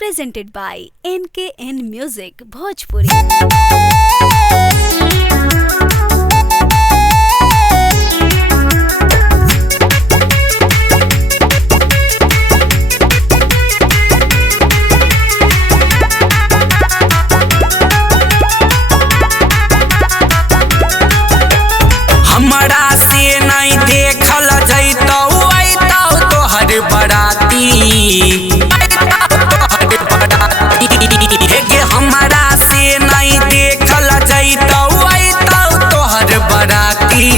presented by NKN Music Bhojpuri. हमरा से नहीं देखल जैतौ अइतौ तोहर बराती गे हमरा से नहीं देखल जैतौ अइतौ तोहर बराती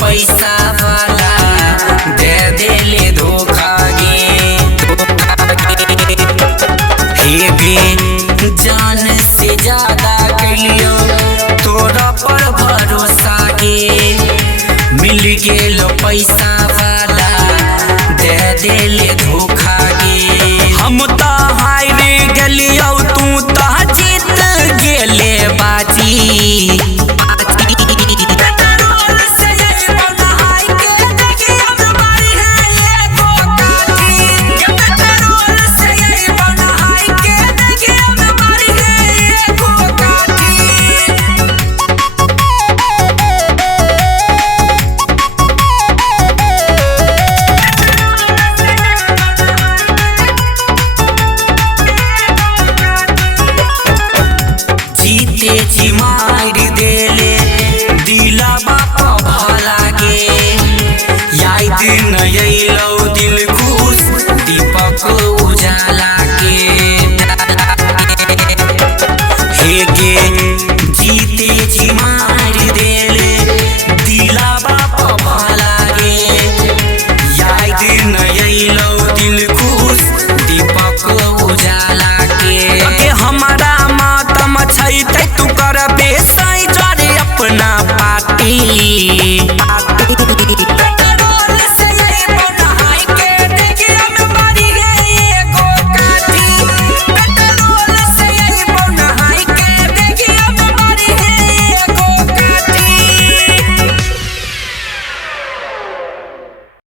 पैसा वाला दे देले धोखा गे जान से ज्यादा कलियो तोरा पर भरोसा गे मिल गेल पैसा वाला दे देले धोखा गे हम तो हार गेलियो तू तो जीत गेले बाजी जी मार देले दिला बाप भला गे याद नहीं अइलौ दिल खुश दीपक उजाला के हे गे जीते जी मार देले दिला बाप भला गे याद नहीं अइलौ दिल खुश दीपक उजाला के हमारा मातम छै तू कर